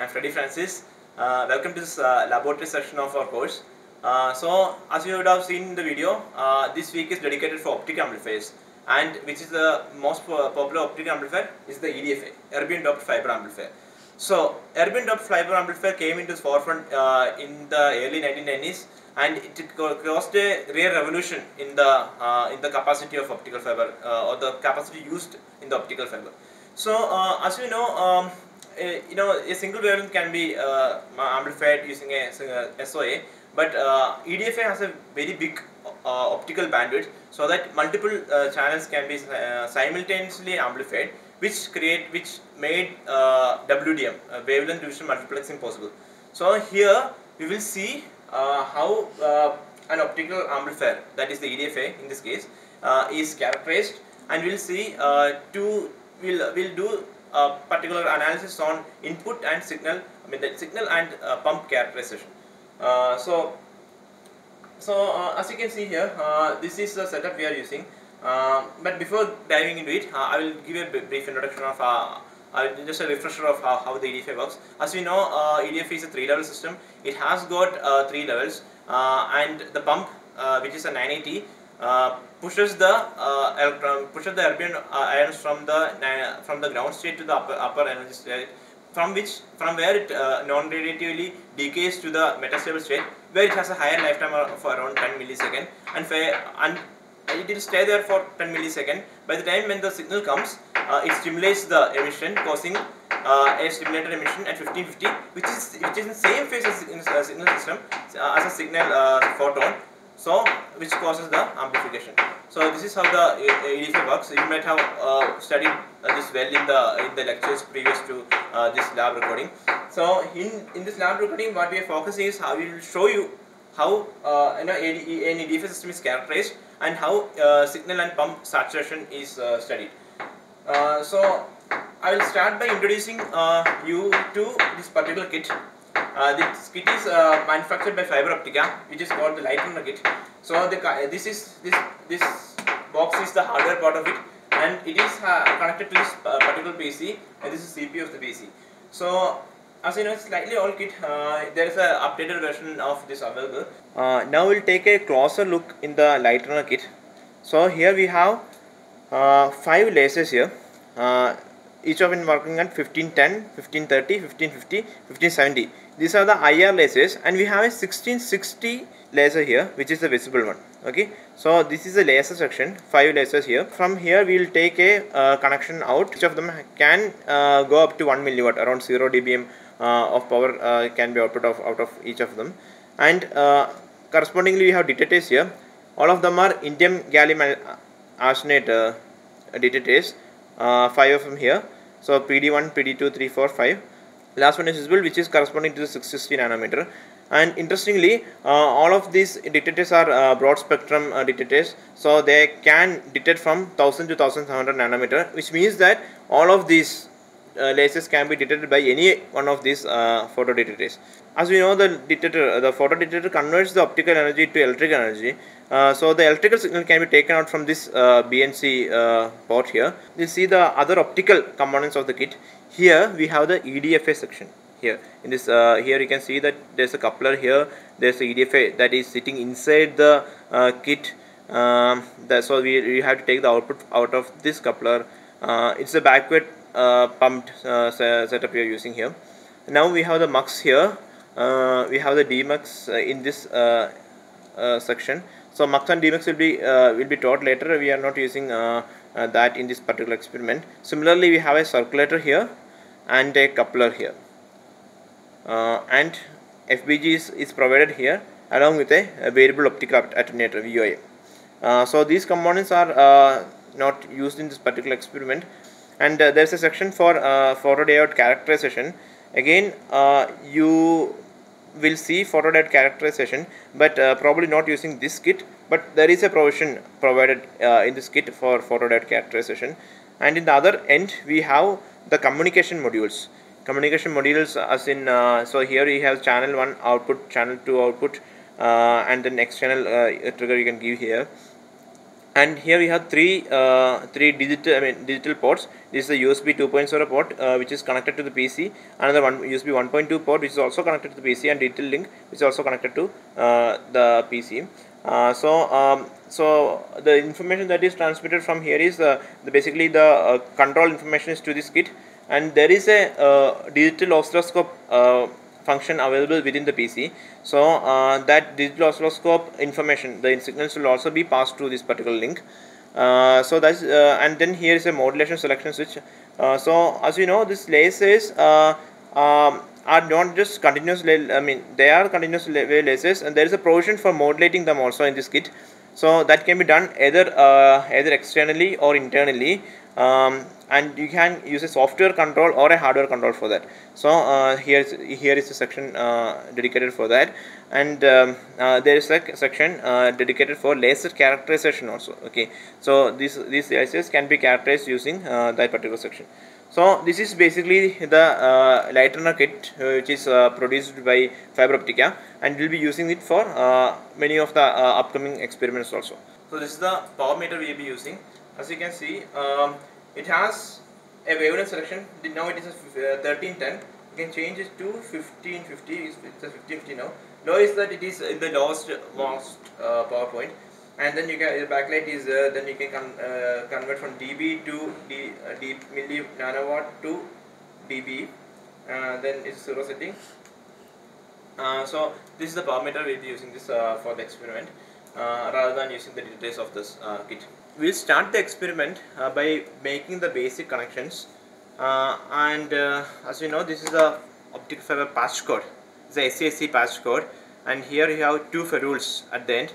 I'm Freddy Francis. Welcome to this laboratory section of our course. So, as you would have seen in the video, this week is dedicated for optical amplifiers, and which is the most popular optical amplifier is the EDFA, Erbium Doped Fiber Amplifier. So, Erbium Doped Fiber Amplifier came into the forefront in the early 1990s, and it caused a real revolution in the capacity of optical fiber or the capacity used in the optical fiber. So, as we know, a single wavelength can be amplified using a SOA, but EDFA has a very big optical bandwidth, so that multiple channels can be simultaneously amplified, which made WDM, wavelength division multiplexing, possible. So here we will see how an optical amplifier, that is the EDFA in this case, is characterized, and we'll see we'll do a particular analysis on input and signal, the signal and pump characterization. So as you can see here, this is the setup we are using. But before diving into it, I will give you a brief introduction of just a refresher of how the EDFA works. As we know, EDFA is a 3-level system. It has got 3 levels, and the pump, which is a 980, pushes the erbium ions from the ground state to the upper energy state, from where it non-radiatively decays to the metastable state, where it has a higher lifetime of around 10 milliseconds, and it will stay there for 10 milliseconds. By the time when the signal comes, it stimulates the emission, causing a stimulated emission at 1550, which is in the same phase as the signal system, as a signal photon, so which causes the amplification. So this is how the EDFA works. You might have studied this well in the lectures previous to this lab recording. So in this lab recording, what we are focusing is how we will show you how an EDFA system is characterized, and how signal and pump saturation is studied. So I will start by introducing you to this particular kit. This kit is manufactured by Fiber Optica, which is called the Light Runner kit. So this box is the hardware part of it, and it is connected to this particular PC, and this is CPU of the PC. So as you know, it's slightly old kit. There is an updated version of this available. Now we'll take a closer look in the Light Runner kit. So here we have 5 lasers here. Each of them working at 1510, 1530, 1550, 1570. These are the IR lasers, and we have a 1660 laser here, which is the visible one. Okay, so this is the laser section, 5 lasers here. From here we will take a connection out. Each of them can go up to 1 milliwatt, around 0 dBm of power can be output out of each of them. And correspondingly we have detectors here. All of them are indium gallium arsenide detectors, 5 of them here. So PD1, PD2, 3, 4, 5. Last one is visible, which is corresponding to the 660 nanometer. And interestingly, all of these detectors are broad spectrum detectors, so they can detect from 1000 to 1700 nanometer, which means that all of these lasers can be detected by any one of these photo detectors. As we know, the photo detector converts the optical energy to electrical energy. So the electrical signal can be taken out from this BNC port here. We'll see the other optical components of the kit. Here we have the EDFA section. Here in this here you can see that there's a coupler here. There's a EDFA that is sitting inside the kit. So we have to take the output out of this coupler. It's a backward pumped setup we are using here. Now we have the mux here. We have the DMux in this section. So mux and DMux will be taught later. We are not using that in this particular experiment. Similarly, we have a circulator here and a coupler here, and FBG is provided here along with a variable optical attenuator, VOA. So these components are not used in this particular experiment. And there is a section for photodiode characterization. Again, you will see photodiode characterization, but probably not using this kit, but there is a provision provided in this kit for photodiode characterization. And in the other end we have the communication modules. As in, so here we have channel 1 output, channel 2 output, and the next channel trigger you can give here. And here we have three digital ports. This is a USB 2.0 port which is connected to the PC, another one USB 1.2 port which is also connected to the PC, and digital link which is also connected to the PC. So the information that is transmitted from here is basically the control information is to this kit, and there is a digital oscilloscope function available within the PC. So that digital oscilloscope information, the signals will also be passed through this particular link. So that's and then here is a modulation selection switch. So as you know, these lasers are not just continuous, they are continuous wave lasers, and there is a provision for modulating them also in this kit. So that can be done either externally or internally, and you can use a software control or a hardware control for that. So here is a section dedicated for that, and there is a section dedicated for laser characterization also. Okay, so these lasers can be characterized using that particular section. So this is basically the light runner kit which is produced by Fiber Optica, and we'll be using it for many of the upcoming experiments also. So this is the power meter we will be using. As you can see, it has a wavelength selection. Now it is 1310. You can change it to 1550. It's a 1550 now. Low is that it is in the lowest power point, and then you can, the backlight is then you can convert from dB to milli nanowatt to dB. Then it's 0 setting. So this is the power meter. We'll be using this for the experiment rather than using the details of this kit. We'll start the experiment by making the basic connections, and as you know, this is the optical fiber patch cord. It's a SAC patch cord, and here you have two ferrules at the end.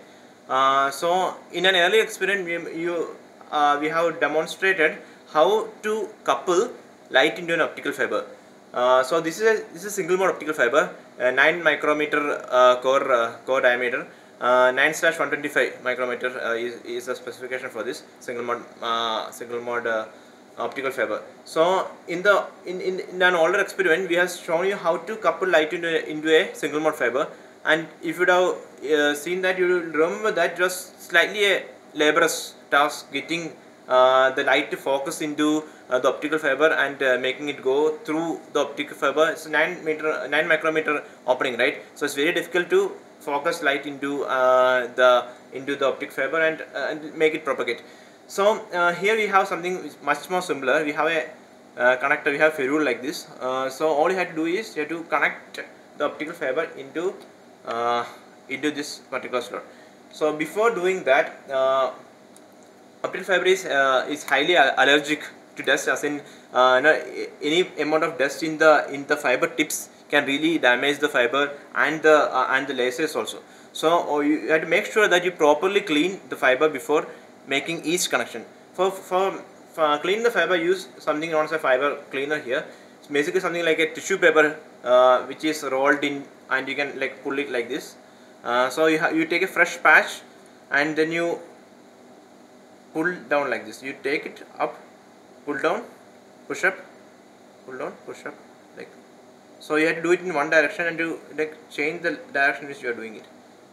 So in an early experiment we have demonstrated how to couple light into an optical fiber. So this is a single mode optical fiber, 9 micrometer core diameter. 9/125 micrometer is the specification for this single mode optical fiber. So in an older experiment, we have shown you how to couple light into a single mode fiber, and if you have seen that, you will remember that it was slightly a laborious task getting the light to focus into the optical fiber and making it go through the optical fiber. It's 9 micrometer opening, right? So it's very difficult to focus light into the optic fiber and make it propagate. So here we have something much more similar. We have a connector, we have ferrule like this. So all you have to do is you have to connect the optical fiber into this particular slot. So before doing that, optical fiber is highly allergic to dust, as in any amount of dust in the fiber tips can really damage the fiber and the lasers also. So you have to make sure that you properly clean the fiber before making each connection. For clean the fiber, use something known as a fiber cleaner here. It's basically something like a tissue paper which is rolled in, and you can like pull it like this. So you take a fresh patch and then you pull down like this. You take it up, pull down, push up, pull down, push up, like. So you have to do it in one direction, and you like change the direction which you are doing it.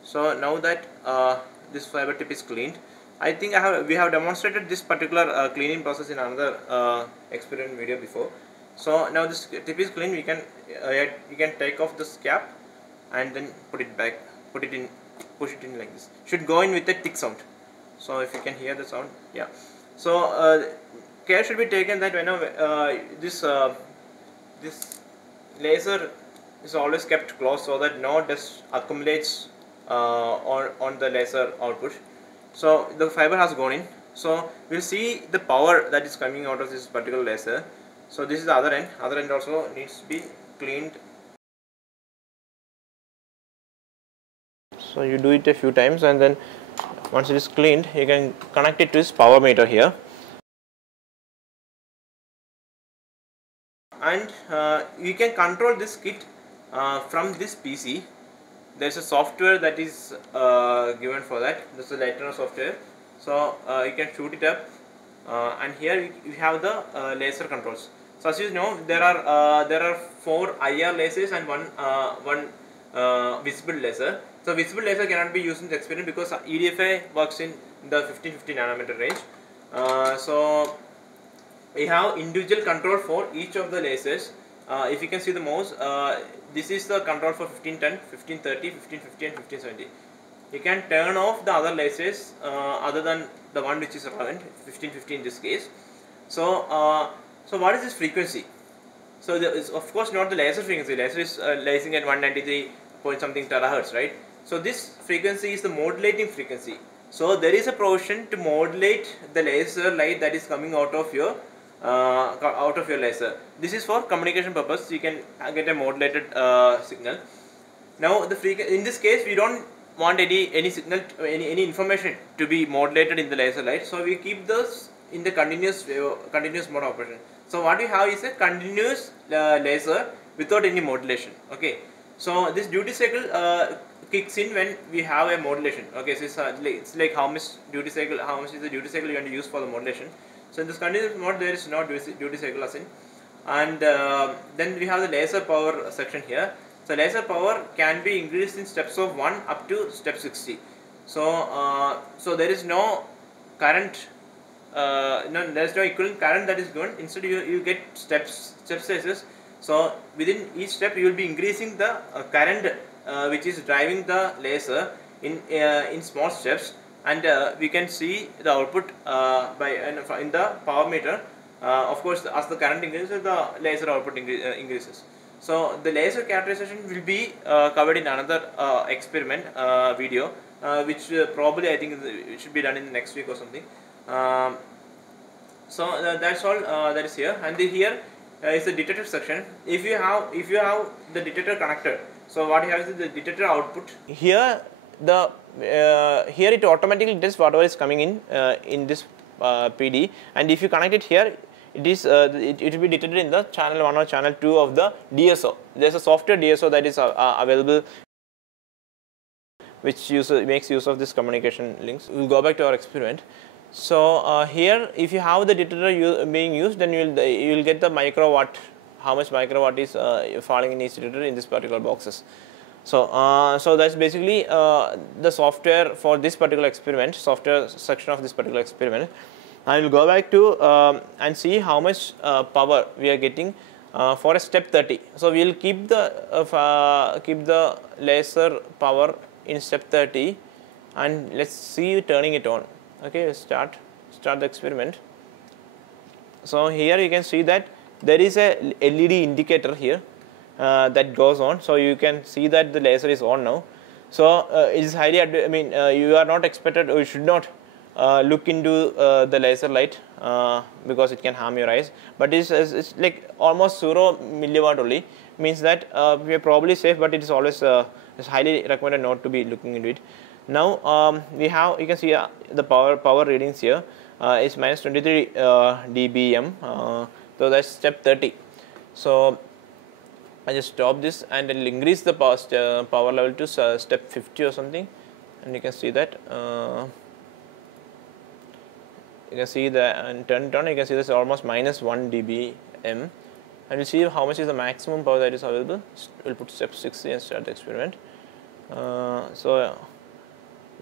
So now that this fiber tip is cleaned, I think we have demonstrated this particular cleaning process in another experiment video before. So now this tip is clean. You can take off this cap and then put it back, push it in like this. Should go in with a tick sound. So if you can hear the sound, yeah. So care should be taken that whenever this laser is always kept closed so that no dust accumulates on the laser output. So the fiber has gone in. So we'll see the power that is coming out of this particular laser. So this is the other end. Other end also needs to be cleaned. So you do it a few times, and then once it is cleaned, you can connect it to this power meter here. And you can control this kit from this PC. There is a software that is given for that. This is a light runner software. So you can shoot it up, and here you have the laser controls. So as you know, there are 4 IR lasers and one visible laser. So visible laser cannot be used in the experiment because EDFA works in in the 1550 nanometer range. So we have individual control for each of the lasers. If you can see the mouse, this is the control for 1510, 1530, 1550 and 1570. You can turn off the other lasers other than the one which is relevant, 1550 in this case. So, so what is this frequency? So it's of course not the laser frequency. Laser is lasing at 193 point something terahertz, right? So this frequency is the modulating frequency. So there is a provision to modulate the laser light that is coming out of your laser. This is for communication purpose. You can get a modulated signal. Now the in this case we don't want any signal, any information to be modulated in the laser light. So we keep those in the continuous mode of operation. So what we have is a continuous laser without any modulation. Okay. So this duty cycle kicks in when we have a modulation. Okay. So it's like how much is the duty cycle you want to use for the modulation. So in this continuous mode there is no duty cycle as in. And then we have the laser power section here. So laser power can be increased in steps of 1 up to step 60. So so there is no current, there is no equivalent current that is given. Instead you get step sizes. So within each step you will be increasing the current which is driving the laser in small steps, and we can see the output in the power meter. Of course, as the current increases, the laser output increases. So the laser characterization will be covered in another experiment video, which probably I think it should be done in the next week or something. So that's all that is here, and here is the detector section. If you have the detector connected, so what you have is the detector output. Here here it automatically does whatever is coming in this PD, and if you connect it here, it will be detected in the channel 1 or channel 2 of the DSO. There is a software DSO that is available, which makes use of this communication links. We will go back to our experiment. So here, if you have the detector being used, then you will get the microwatt, how much microwatt is falling in each detector in this particular boxes. So so that's basically the software for this particular experiment, software section of this particular experiment. I will go back to and see how much power we are getting for a step 30. So we will keep the laser power in step 30, and let's see turning it on. Okay, start the experiment. So here you can see that there is a LED indicator here that goes on. So you can see that the laser is on now. So it is highly, you are not expected, or you should not look into the laser light because it can harm your eyes, but it's like almost 0 milliwatt only, means that we are probably safe, but it is always it's highly recommended not to be looking into it. Now you can see the power readings here is minus 23 dBm, so that's step 30. So I just stop this and I'll increase the power level to step 50 or something, and you can see that you can see that, and turn it on, you can see this is almost minus 1 dBm, and we'll see how much is the maximum power that is available. We'll put step 60 and start the experiment. So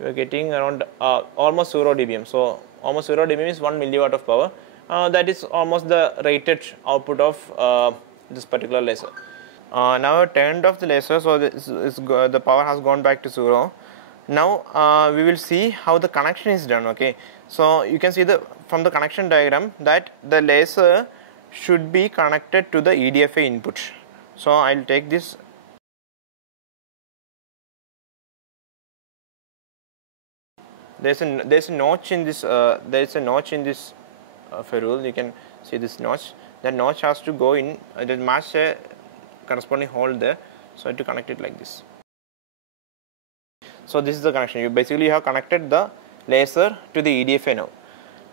we are getting around almost 0 dBm. So almost 0 dBm is 1 milliwatt of power. That is almost the rated output of this particular laser. Now I turned off the laser, so the power has gone back to 0. Now we will see how the connection is done. Okay, so you can see from the connection diagram that the laser should be connected to the EDFA input. So I'll take this. There's a notch in this. There is a notch in this ferrule. You can see this notch. That notch has to go in. There must a corresponding hole there. So I have to connect it like this. So this is the connection. You basically have connected the laser to the EDFA now.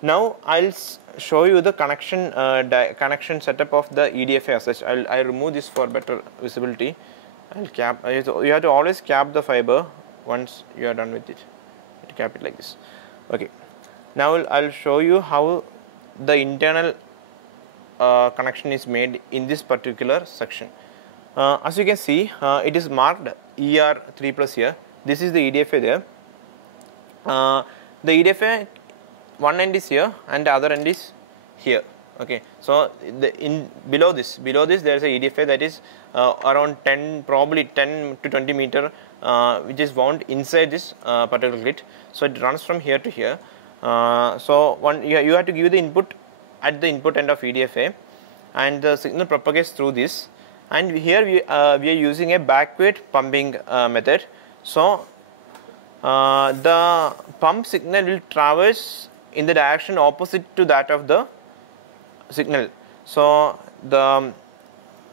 Now I'll show you the connection setup of the EDFA as such. I'll remove this for better visibility. I'll cap. You have to always cap the fiber once you are done with it. You have to cap it like this. Okay. Now I'll show you how the internal connection is made in this particular section. As you can see, it is marked ER3+ here. This is the EDFA there. the EDFA one end is here and the other end is here. Okay, so below this there is a EDFA that is around 10, probably 10 to 20 meter, which is wound inside this particular grid. So it runs from here to here. So you have to give the input at the input end of EDFA, and the signal propagates through this. And here we are using a backward pumping method. So the pump signal will traverse in the direction opposite to that of the signal. So the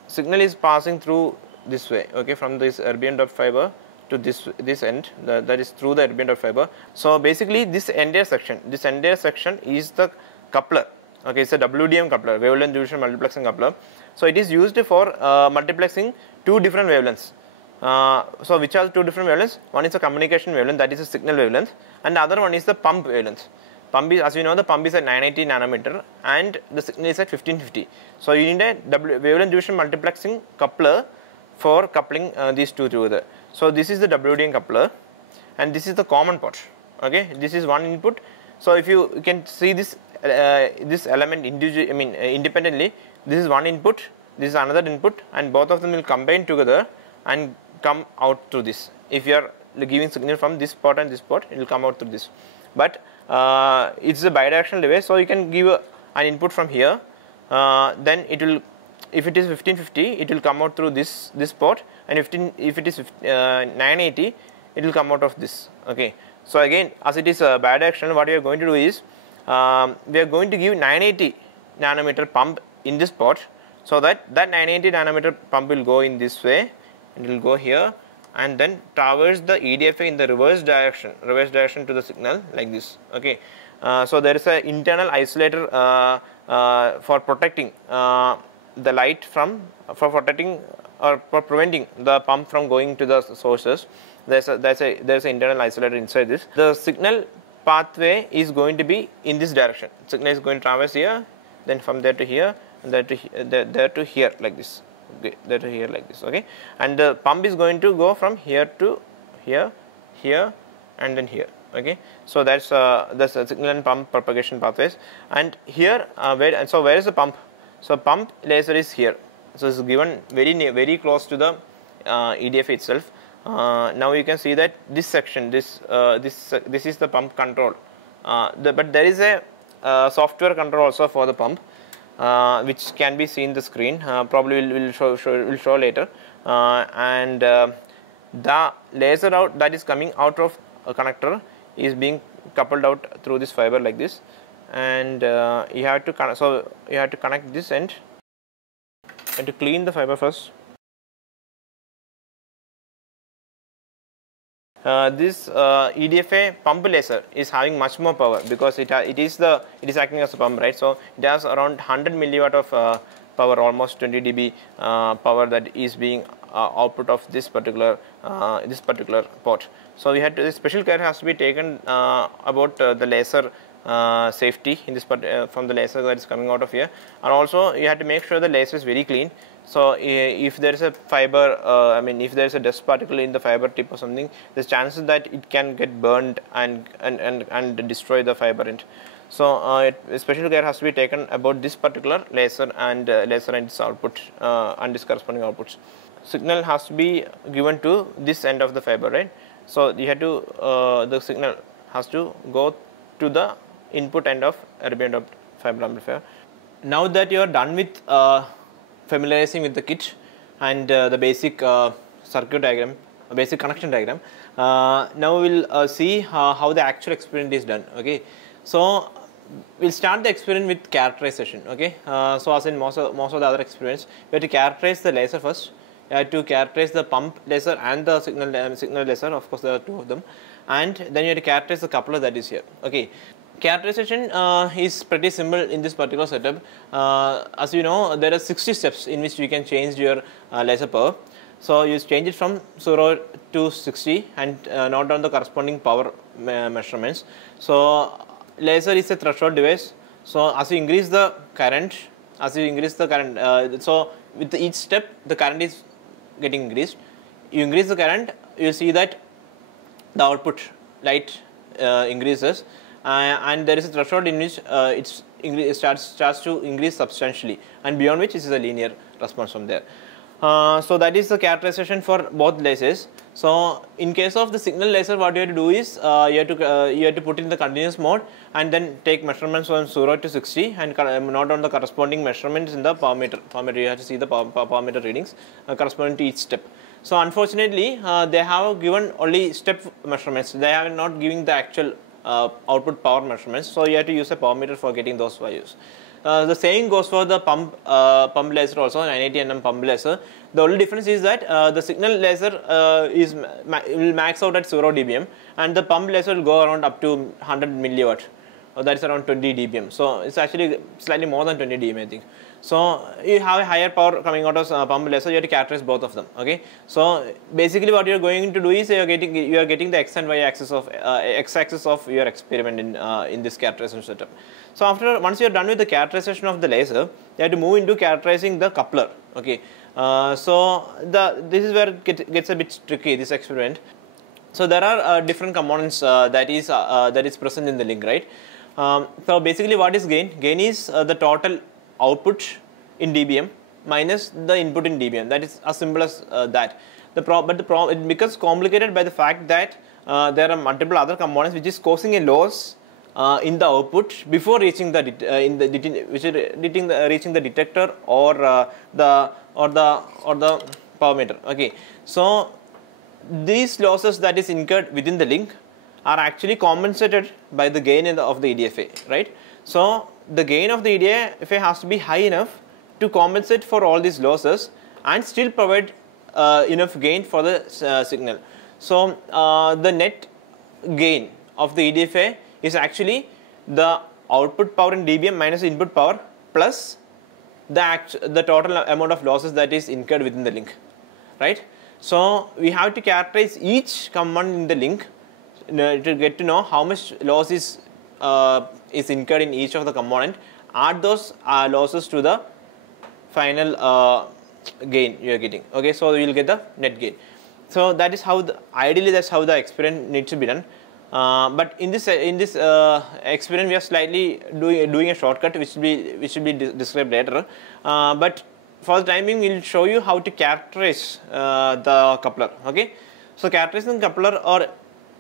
signal is passing through this way, okay, from this erbium doped fiber to this end, that is through the erbium doped fiber. So basically this entire section is the coupler. Okay, it's a WDM coupler, wavelength division multiplexing coupler. So it is used for multiplexing two different wavelengths. So which are two different wavelengths? One is a communication wavelength, that is a signal wavelength, and the other one is the pump wavelength. Pump is, as you know, the pump is at 980 nanometer and the signal is at 1550. So you need a wavelength division multiplexing coupler for coupling these two together. So this is the WDM coupler, and this is the common port. Okay, this is one input. So if you can see this this element independently, this is one input, this is another input, and both of them will combine together and come out through this. If you are giving signal from this port and this port, it will come out through this. But it's a bidirectional device, so you can give an input from here, then it will, if it is 1550, it will come out through this port, and if it is 980, it will come out of this. Okay, so again, as it is bidirectional, what we are going to do is we are going to give 980 nanometer pump in this port, so that 980 nanometer pump will go in this way, and it will go here and then traverse the EDFA in the reverse direction to the signal like this. Okay, so there is an internal isolator for protecting the light from, for protecting or for preventing the pump from going to the sources. There's an internal isolator inside this. The signal pathway is going to be in this direction. Signal is going to traverse here, then from there to here, and there to here like this. Okay, there to here like this. Okay, and the pump is going to go from here to here, here, and then here. Okay, so that's the signal and pump propagation pathways. And here, where is the pump? So pump laser is here. So it's given very close to the EDFA itself. Now you can see that this section, this is the pump control. But there is a software control also for the pump, which can be seen the screen. Probably will show later. And the laser out that is coming out of a connector is being coupled out through this fiber like this, and you have to connect this end and to clean the fiber first. This EDFA pump laser is having much more power because it is acting as a pump, right? So it has around 100 milliwatt of power, almost 20 dB power that is being output of this particular port. So special care has to be taken about the laser safety in this from the laser that is coming out of here, and also you have to make sure the laser is very clean. So if there is a fiber, if there is a dust particle in the fiber tip or something, there's chances that it can get burned and destroy the fiber end. So special care has to be taken about this particular laser and its output and its corresponding outputs. Signal has to be given to this end of the fiber, right? So you have to the signal has to go to the input end of erbium doped fiber amplifier. Now that you are done with familiarizing with the kit and the basic circuit diagram, basic connection diagram, now we'll see how the actual experiment is done. Okay, so we'll start the experiment with characterization. Okay, so as in most of the other experiments, we have to characterize the laser first. You have to characterize the pump laser and the signal laser. Of course, there are two of them, and then you have to characterize the coupler that is here. Okay. Characterization is pretty simple in this particular setup. As you know, there are 60 steps in which you can change your laser power. So you change it from 0 to 60 and note down the corresponding power measurements. So laser is a threshold device. So as you increase the current, so with each step the current is getting increased. You increase the current, you see that the output light increases, and there is a threshold in which it starts to increase substantially, and beyond which it is a linear response from there. So that is the characterization for both lasers. So in case of the signal laser, what you have to do is you have to put in the continuous mode and then take measurements from 0 to 60 and note down the corresponding measurements in the power meter. You have to see the power meter readings corresponding to each step. So unfortunately, they have given only step measurements. They have not giving the actual output power measurements. So you have to use a power meter for getting those values. The same goes for the pump laser also, 980 nm pump laser. The only difference is that the signal laser will max out at 0 dBm, and the pump laser will go around up to 100 milliwatt. That's around 20 dBm. So it's actually slightly more than 20 dBm, I think. So you have a higher power coming out of pump laser. You have to characterize both of them. Okay. So basically, what you are going to do is you are getting the x and y axis of x-axis of your experiment in this characterization setup. So once you are done with the characterization of the laser, you have to move into characterizing the coupler. Okay. So this is where it gets a bit tricky, this experiment. So there are different components that is present in the link, right? So basically, what is gain? Gain is the total output in dBm minus the input in dBm. That is as simple as that. It becomes complicated by the fact that there are multiple other components which is causing a loss in the output before reaching the reaching the detector or the power meter. Okay, so these losses that is incurred within the link are actually compensated by the gain of the EDFA, right? So the gain of the EDFA has to be high enough to compensate for all these losses and still provide enough gain for the signal. So the net gain of the EDFA is actually the output power in dBm minus the input power plus the total amount of losses that is incurred within the link, right? So we have to characterize each component in the link to get to know how much loss is incurred in each of the component. Add those losses to the final gain you are getting. Okay, so you will get the net gain. So that is how ideally that's how the experiment needs to be done. But in this experiment, we are slightly doing a shortcut which will be described later. But for the time being, we will show you how to characterize the coupler. Okay, so characterizing the coupler or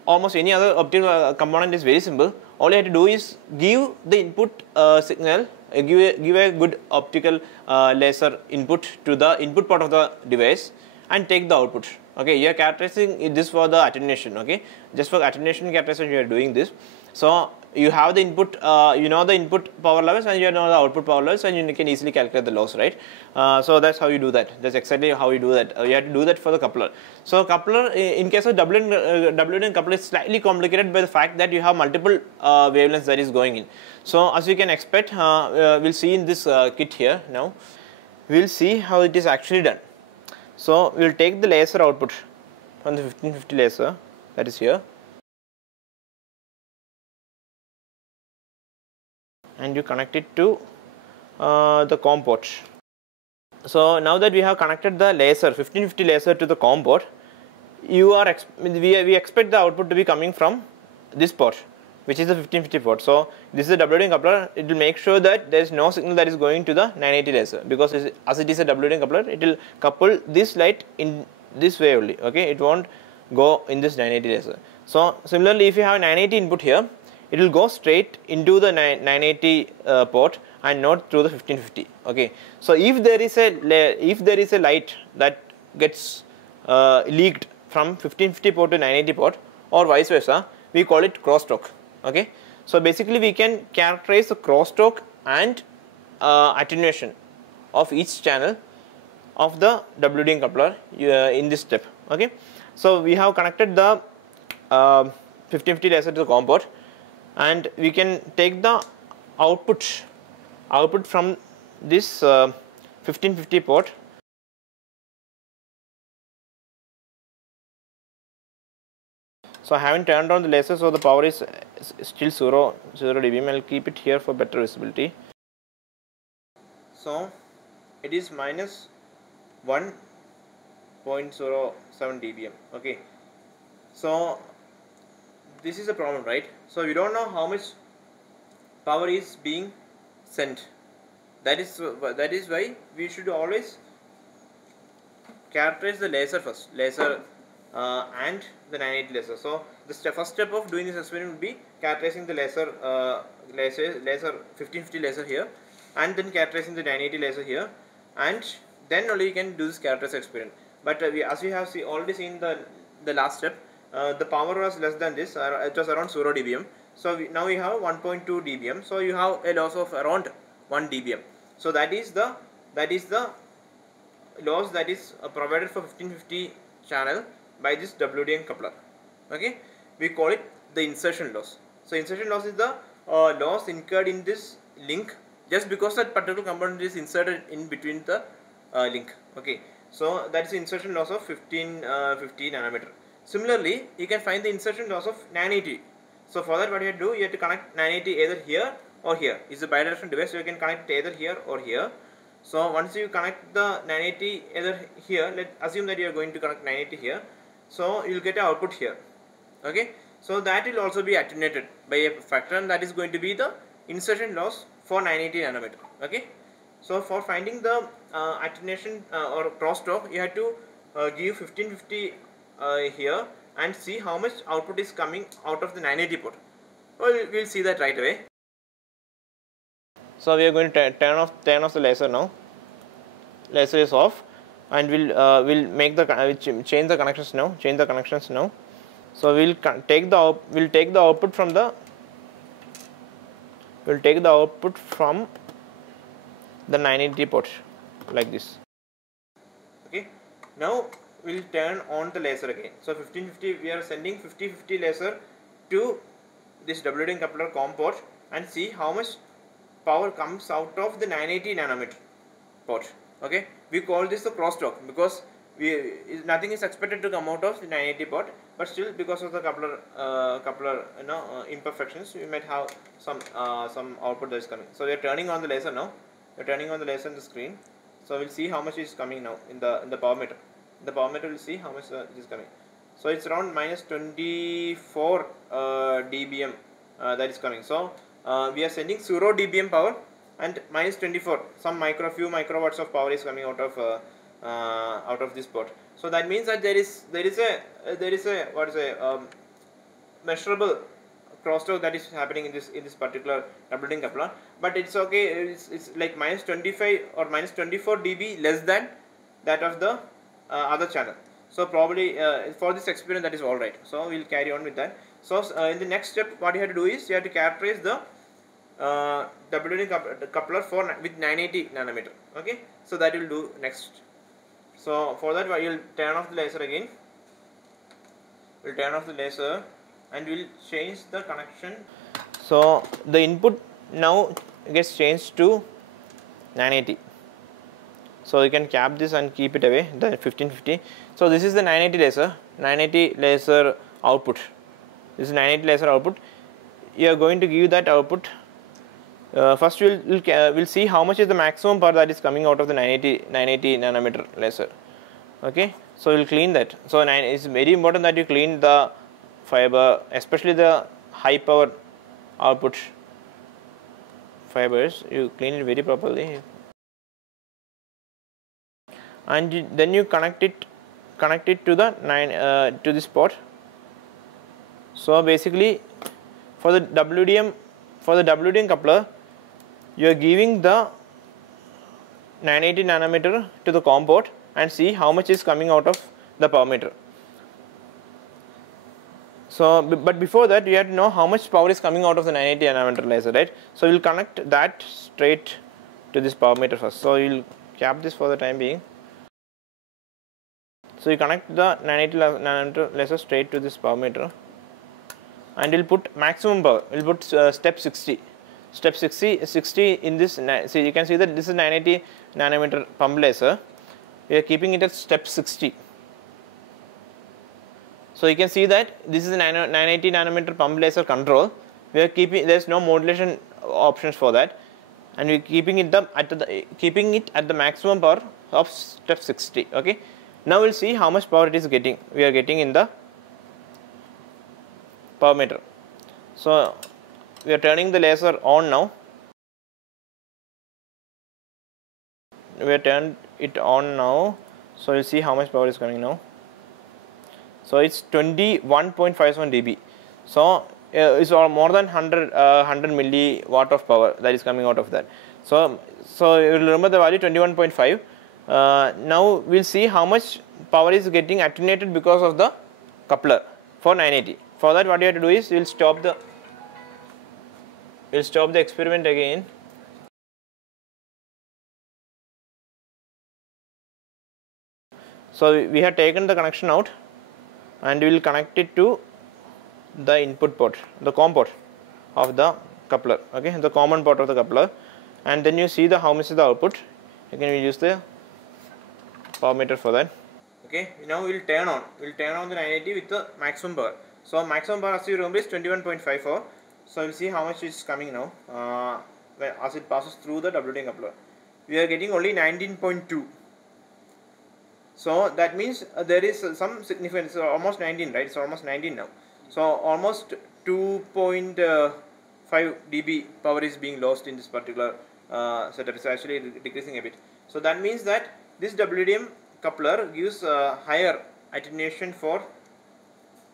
almost any other optical component is very simple. All you have to do is give the input signal, give a good optical laser input to the input part of the device, and take the output. Okay, you are characterizing this for the attenuation. Okay, just for attenuation characterization, you are doing this. So you have the input, you know the input power levels, and you know the output power levels, and you can easily calculate the loss, right? So that's how you do that. That's exactly how you do that. You have to do that for the coupler. So coupler, in case of WLAN coupler, is slightly complicated by the fact that you have multiple wavelengths that is going in. So as you can expect, we'll see in this kit here now. We'll see how it is actually done. So we'll take the laser output from the 1550 laser that is here, and you connect it to the COM port. So now that we have connected the laser 1550 laser to the COM port, we expect the output to be coming from this port, which is the 1550 port. So this is a WLAN coupler. It will make sure that there is no signal that is going to the 980 laser, because as it is a WLAN coupler, it will couple this light in this way only. Okay, it won't go in this 980 laser. So similarly, if you have 980 input here, it will go straight into the 980 port and not through the 1550. Okay, so if there is a light that gets leaked from 1550 port to 980 port or vice versa, we call it crosstalk. Okay, so basically we can characterize the crosstalk and attenuation of each channel of the WLAN coupler in this step. Okay, so we have connected the 1550 laser to the COM port, and we can take the output from this 1550 port. So I haven't turned on the laser, so the power is still 0 dBm. I'll keep it here for better visibility. So it is minus 1.07 dBm. Okay, so this is a problem, right? So we don't know how much power is being sent. That is why we should always characterize the laser first, laser and the 980 laser. So the first step of doing this experiment would be characterizing the laser 1550 laser here, and then characterizing the 980 laser here, and then only you can do this characterization experiment. But as we have already seen the last step, the power was less than this. It was around 0 dBm. So now we have 1.2 dBm. So you have a loss of around 1 dBm. So that is the loss that is provided for 1550 channel by this WDM coupler. Okay, we call it the insertion loss. So insertion loss is the loss incurred in this link just because that particular component is inserted in between the link. Okay, so that is the insertion loss of 1550 nanometer. Similarly, you can find the insertion loss of 980. So for that, what you have to do, you have to connect 980 either here or here. It's a bidirectional device, so you can connect it either here or here. So once you connect the 980 either here, let's assume that you are going to connect 980 here. So you will get an output here. Okay, so that will also be attenuated by a factor, and that is going to be the insertion loss for 980 nanometer. Okay, so for finding the attenuation or crosstalk, you have to give 1550 here and see how much output is coming out of the 980 port. Well, we'll see that right away. So we are going to turn off the laser now. Laser is off, and we'll make the change the connections now. Change the connections now. So we'll take the output from the from the 980 port like this. Okay, now we'll turn on the laser again. So 1550, we are sending 5050 laser to this WDM coupler COM port and see how much power comes out of the 980 nanometer port. Okay, we call this the crosstalk because nothing is expected to come out of the 980 port, but still because of the coupler imperfections, we might have some output that is coming. So we are turning on the laser now. We are turning on the laser in the screen. So we'll see how much is coming now in the power meter. The power meter will see how much it is coming. So it's around minus 24 dBm that is coming. So we are sending 0 dBm power and minus 24, few microwatts of power is coming out of this port. So that means that there is a measurable crosstalk that is happening in this particular WDM coupler. But it's okay. It's like minus 25 or minus 24 dB less than that of the other channel. So probably for this experiment that is all right. So we'll carry on with that. So in the next step, what you have to do is you have to characterize the WDM coupler with 980 nanometer. Okay, so that will do next. So for that, we will turn off the laser again. We'll turn off the laser and we'll change the connection. So the input now gets changed to 980. So you can cap this and keep it away, the 1550. So this is the 980 laser output. This is 980 laser output. You are going to give that output. First we'll see how much is the maximum power that is coming out of the 980 nanometer laser. Okay, so we'll clean that. So it's very important that you clean the fiber, especially the high power output fibers. You clean it very properly, and then you connect it to the to this port. So basically, for the WDM coupler, you are giving the 980 nanometer to the COM port and see how much is coming out of the power meter. So, but before that, you have to know how much power is coming out of the 980 nanometer laser, right? So we will connect that straight to this power meter first. So you will cap this for the time being. So you connect the 980 nanometer laser straight to this power meter, and we'll put maximum power. We'll put step 60. Step 60 in this. So you can see that this is 980 nanometer pump laser. We are keeping it at step 60. So you can see that this is a 980 nanometer pump laser control. We are keeping, there is no modulation options for that, and we are keeping it at the maximum power of step 60. Okay. Now we'll see how much power it is getting. We are getting in the power meter. So we are turning the laser on now. We have turned it on now. So you see how much power is coming now. So it's 21.57 dB. So it's more than 100 milliwatt of power that is coming out of that. So you will remember the value 21.5. Now we'll see how much power is getting attenuated because of the coupler for 980. For that, what you have to do is we'll stop the experiment again. So we have taken the connection out and we will connect it to the input port, the COM port of the coupler, okay, the common port of the coupler, and then you see how much is the output. Again we use the power meter for that. Okay, now we will turn on the 980 with the maximum power. So maximum power, as you remember, is 21.54. So we'll see how much is coming now as it passes through the WDM coupler. We are getting only 19.2. So that means there is some significance. Almost 19, right? It's almost 19 now. So almost 2.5 dB power is being lost in this particular setup. It's actually decreasing a bit. So that means that this WDM coupler gives higher attenuation for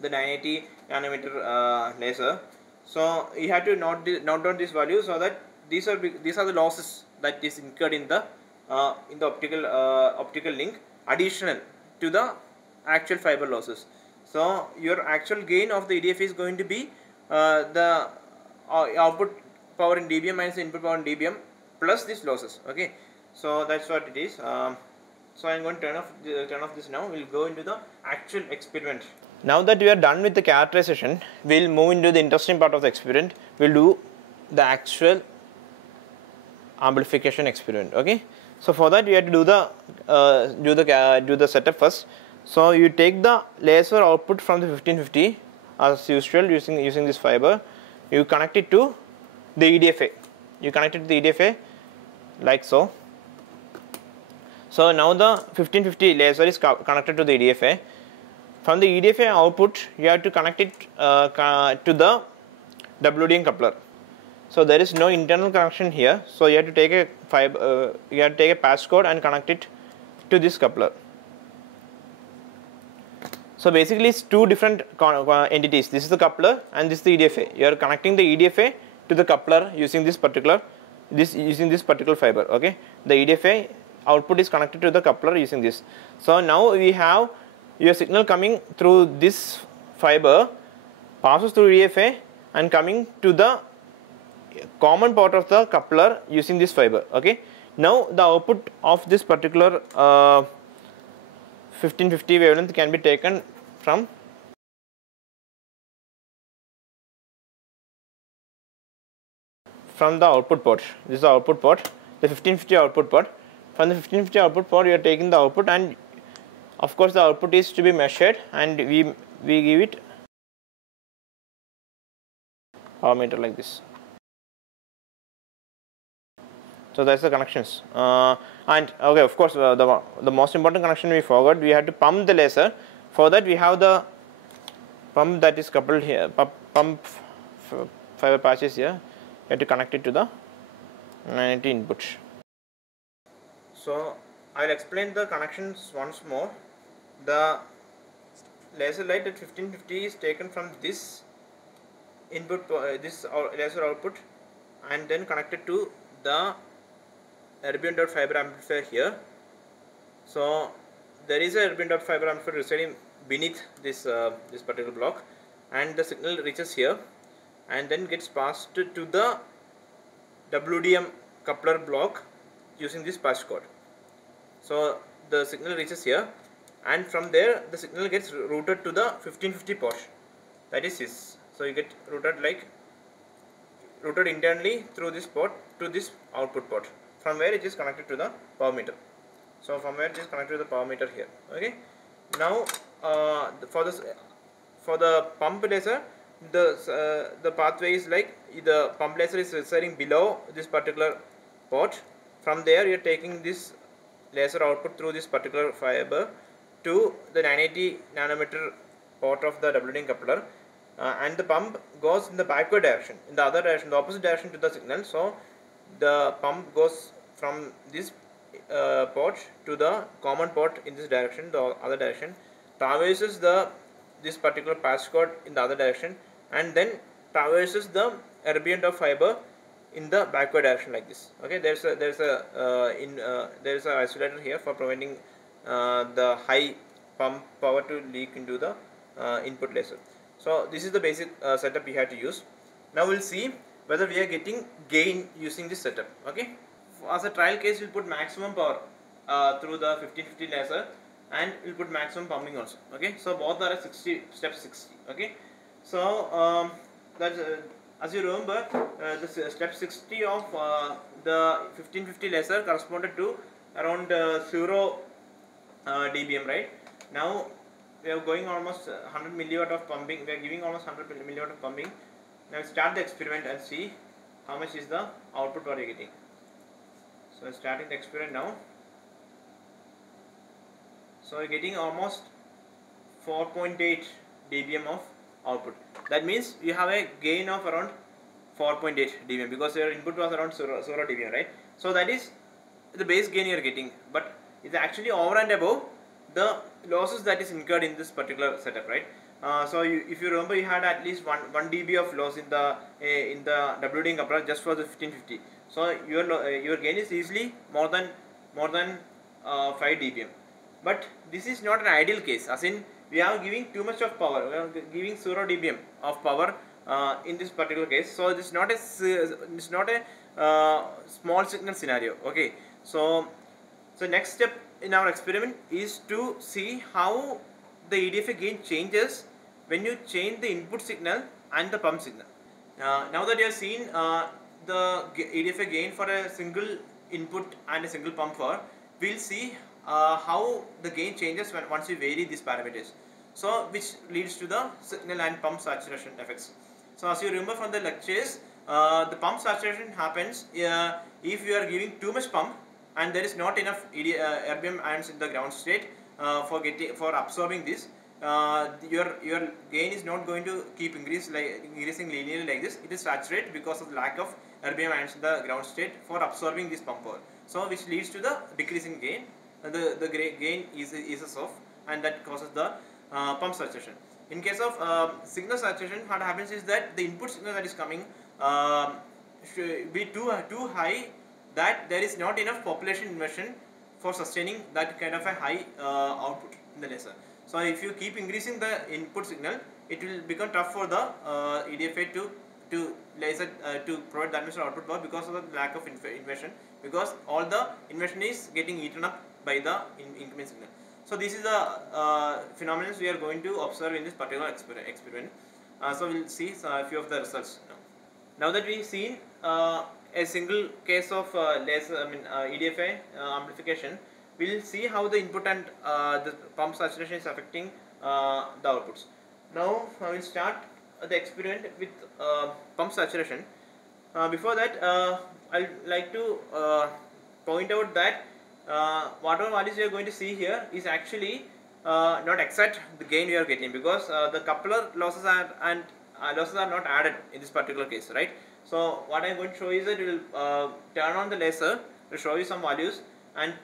the 980 nanometer laser. So you have to note down this value, so that these are the losses that is incurred in the optical link, additional to the actual fiber losses. So your actual gain of the EDFA is going to be the output power in dBm minus input power in dBm plus these losses. Okay, so that's what it is. So I'm going to turn off this now. We'll go into the actual experiment. Now that we are done with the characterization, we'll move into the interesting part of the experiment. We'll do the actual amplification experiment. Okay, so for that you have to do the setup first. So you take the laser output from the 1550 as usual using this fiber. You connect it to the EDFA. You connect it to the EDFA like so. So now the 1550 laser is connected to the EDFA. From the EDFA output, you have to connect it to the WDM coupler. So there is no internal connection here. So you have to take a passcode and connect it to this coupler. So basically, it's two different entities. This is the coupler and this is the EDFA. You are connecting the EDFA to the coupler using this particular fiber. Okay, the EDFA output is connected to the coupler using this. So now we have your signal coming through this fiber, passes through EDFA and coming to the common port of the coupler using this fiber. Okay, now the output of this particular 1550 wavelength can be taken from the output port. This is the output port, the 1550 output port. From the 1550 output port, you are taking the output, and of course the output is to be measured, and we give it power meter like this. So that's the connections. And okay, of course, the most important connection we forgot. We had to pump the laser. For that, we have the pump that is coupled here. Pump fiber patches here. You have to connect it to the 980 input. So I'll explain the connections once more. The laser light at 1550 is taken from this input, this laser output, and then connected to the erbium dot fiber amplifier here. So there is a erbium dot fiber amplifier residing beneath this this particular block, and the signal reaches here and then gets passed to the WDM coupler block using this passcode. So the signal reaches here, and from there the signal gets routed to the 1550 port, that is this. So you get routed internally through this port to this output port, from where it is connected to the power meter. So from where it is connected to the power meter here. Okay, now for the pump laser, the pathway is like the pump laser is residing below this particular port. From there you are taking this laser output through this particular fiber to the 980 nanometer port of the WDM coupler, and the pump goes in the backward direction, in the other direction, the opposite direction to the signal. So the pump goes from this port to the common port in this direction, the other direction, traverses this particular passcode in the other direction, and then traverses the erbium of fiber in the backward direction like this. Okay, there is a isolator here for preventing the high pump power to leak into the input laser. So this is the basic setup we have to use. Now we'll see whether we are getting gain using this setup. Okay, as a trial case, we'll put maximum power through the 1550 laser, and we'll put maximum pumping also. Okay, so both are at 60 step 60. Okay, so that's as you remember, this step 60 of the 1550 laser corresponded to around 0 dBm, right? Now we are going almost 100 milliwatt of pumping. We are giving almost 100 milliwatt of pumping. Now start the experiment and see how much is the output we are getting. So starting the experiment now. So we are getting almost 4.8 dBm of output. That means you have a gain of around 4.8 dBm because your input was around 0 dBm, right? So that is the base gain you are getting, but it's actually over and above the losses that is incurred in this particular setup, right? So if you remember, you had at least 1 dB of loss in the WD coupler just for the 1550. So your gain is easily more than 5 dBm. But this is not an ideal case, as in we are giving too much of power. We are giving 0 dBm of power in this particular case. So this is not a small signal scenario. Okay, so next step in our experiment is to see how the EDFA gain changes when you change the input signal and the pump signal. Now that you have seen the EDFA gain for a single input and a single pump power, we'll see how the gain changes once we vary these parameters. So which leads to the signal and pump saturation effects. So as you remember from the lectures, the pump saturation happens if you are giving too much pump and there is not enough erbium ions in the ground state for absorbing this. Your gain is not going to keep increasing linearly like this. It is saturated because of the lack of erbium ions in the ground state for absorbing this pump power. So which leads to the decrease in gain. The gain eases off, and that causes the pump saturation. In case of signal saturation, what happens is that the input signal that is coming should be too high, that there is not enough population inversion for sustaining that kind of a high output in the laser. So if you keep increasing the input signal, it will become tough for the EDFA to laser to provide that much output power because of the lack of inversion, because all the inversion is getting eaten up by the incoming signal. So this is the phenomenon we are going to observe in this particular experiment. So we'll see a few of the results now. Now that we've seen a single case of EDFA amplification, we'll see how the input and the pump saturation is affecting the outputs. Now I will start the experiment with pump saturation. Before that, I'd like to point out that whatever values you are going to see here is actually not exact the gain we are getting, because the coupler losses are not added in this particular case, right? So what I am going to show is that we will turn on the laser to show you some values, and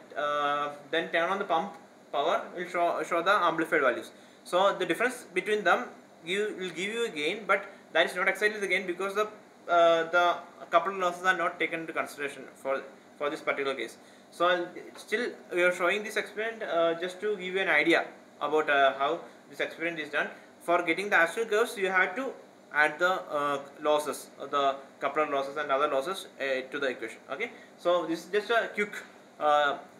then turn on the pump power will show the amplified values. So the difference between them will give you a gain, but that is not exactly the gain because the coupler losses are not taken into consideration for this particular case. So still we are showing this experiment just to give you an idea about how this experiment is done. For getting the astral curves, you have to add the losses, the coupler losses and other losses to the equation. Okay, so this is just a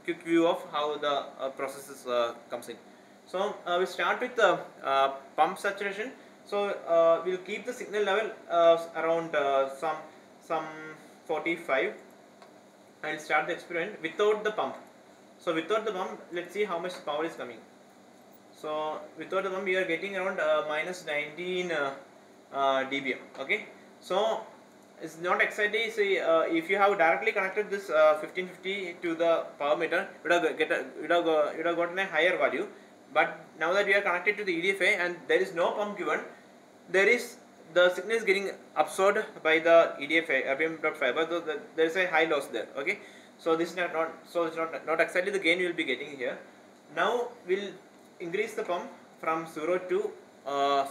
quick view of how the processes comes in. So we start with the pump saturation. So we'll keep the signal level around some 45. I'll start the experiment without the pump. So without the pump, let's see how much power is coming. So without the pump, we are getting around minus 19 dBm. Okay, so it's not exactly say if you have directly connected this 1550 to the power meter, you would have gotten a higher value. But now that we are connected to the EDFA and there is no pump given, there is the signal is getting absorbed by the EDF RPM dot fiber, so there is a high loss there. Okay, so this is not so it's not exactly the gain you will be getting here. Now we'll increase the pump from 0 to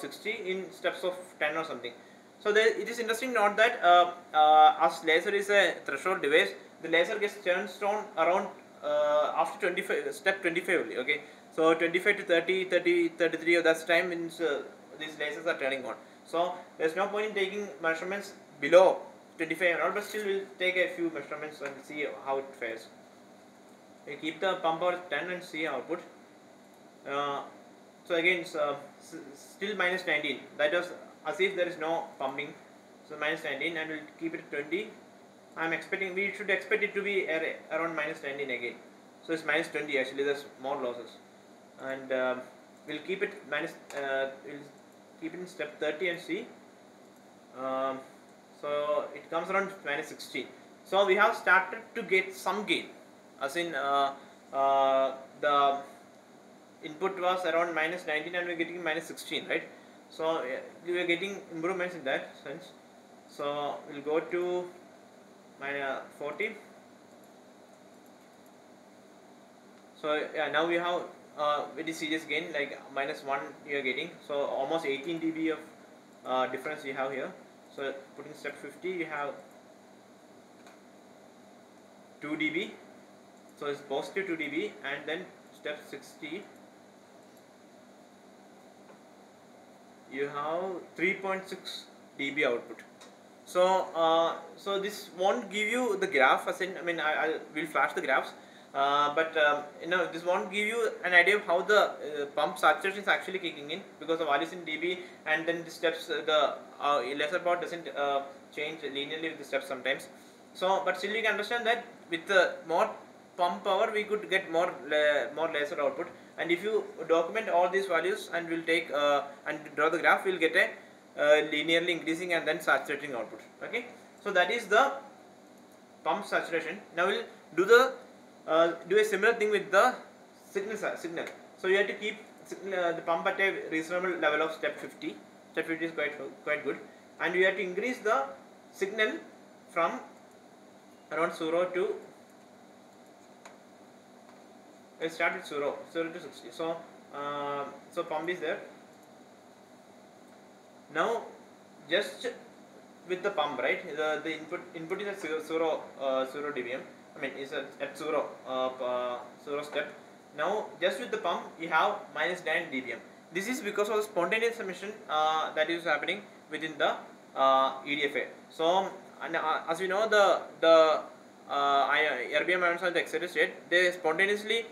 60 in steps of 10 or something. So it is interesting note that as laser is a threshold device, the laser gets turned on around after 25 step 25 only. Okay, so 25 to 30, 30, 33 of that time means these lasers are turning on. So there's no point in taking measurements below 25 and all, but still we'll take a few measurements and see how it fares. We keep the pump power 10 and see output. So again it's still minus 19. That was as if there is no pumping. So minus 19, and we'll keep it at 20. We should expect it to be around minus 19 again. So it's minus 20 actually. There's more losses, and we'll keep it we'll keep it in step 30 and see. So it comes around minus 16. So we have started to get some gain, as in the input was around minus 19 and we're getting minus 16, right? So we are getting improvements in that sense. So we'll go to minus 40. So yeah, now we have very serious gain, like minus 1 you are getting. So almost 18 dB of difference you have here. So putting step 50, you have 2 dB. So it's positive 2 dB, and then step 60 you have 3.6 dB output. So so this won't give you the graph, as in, I mean, I will flash the graphs, but this won't give you an idea of how the pump saturation is actually kicking in, because the values in dB, and then the steps, the laser power doesn't change linearly with the steps sometimes. So but still we can understand that with more pump power we could get more laser output. And if you document all these values and we'll take and draw the graph, we'll get a linearly increasing and then saturating output. Okay, so that is the pump saturation. Now we'll do a similar thing with the signal. So you have to keep the pump at a reasonable level of step 50. Step 50 is quite good, and we have to increase the signal from around 0 to, let's start with 0 to 60. So so pump is there. Now just with the pump, right, the input is at 0 dBm, I mean is at 0 step. Now just with the pump you have minus 9 dBm. This is because of the spontaneous emission that is happening within the EDFA. So and as we know, the erbium ions in the excited state, they spontaneously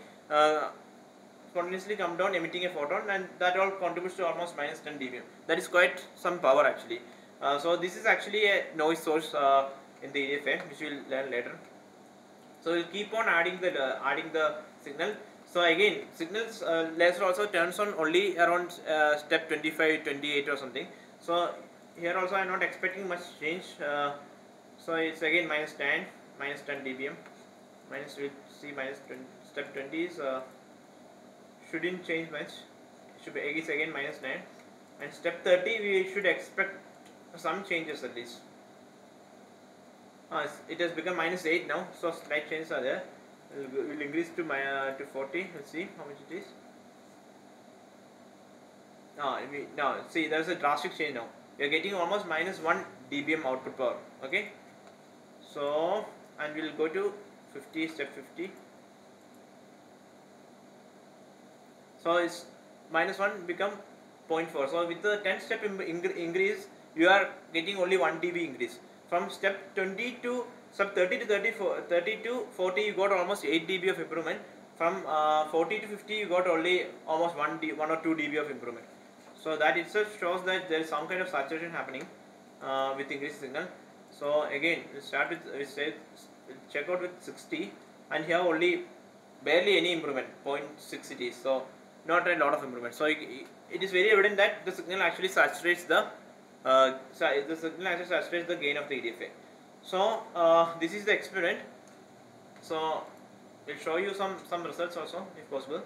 come down emitting a photon, and that all contributes to almost minus 10 dBm. That is quite some power actually. So this is actually a noise source in the EDFA, which we will learn later. So we'll keep on adding the signal. So again, signals laser also turns on only around step 25, 28 or something. So here also I am not expecting much change. So it's again minus 10 dBm. Minus, we'll see minus 20, step 20 is shouldn't change much. Should be again minus 9, and step 30 we should expect some changes at least. It has become minus 8 now, so slight changes are there. We'll increase to 40. Let's see how much it is. Now see, there's a drastic change now. We are getting almost minus 1 dBm output power. Okay, so and we'll go to 50, step 50. So it's minus 1 become 0.4. So with the 10 step increase, you are getting only 1 dB increase. From step 20 to step 30 to 30 to 40, you got almost 8 dB of improvement. From 40 to 50, you got only almost 1 or 2 dB of improvement. So that itself shows that there is some kind of saturation happening with increased signal. So again, we'll start with we'll check out with 60, and here only barely any improvement, 0.6 it is. So not a lot of improvement. So it is very evident that the signal actually saturates the gain of the EDFA. So this is the experiment. So we'll show you some results also if possible.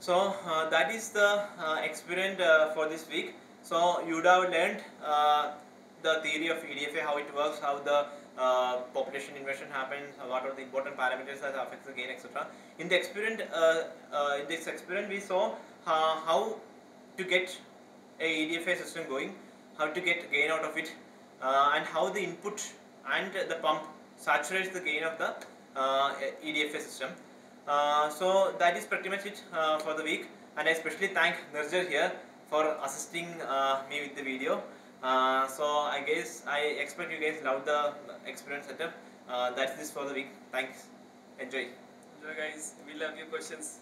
So that is the experiment for this week. So you would have learned the theory of EDFA, how it works, how the population inversion happens, what are the important parameters that affect the gain, etc. In the experiment, in this experiment, we saw how to get a EDFA system going, how to get gain out of it, and how the input and the pump saturates the gain of the EDFA system. So that is pretty much it for the week, and I especially thank Nirjar here for assisting me with the video. So I expect you guys love the experiment setup. That's this for the week. Thanks. Enjoy. Enjoy, guys. We love your questions.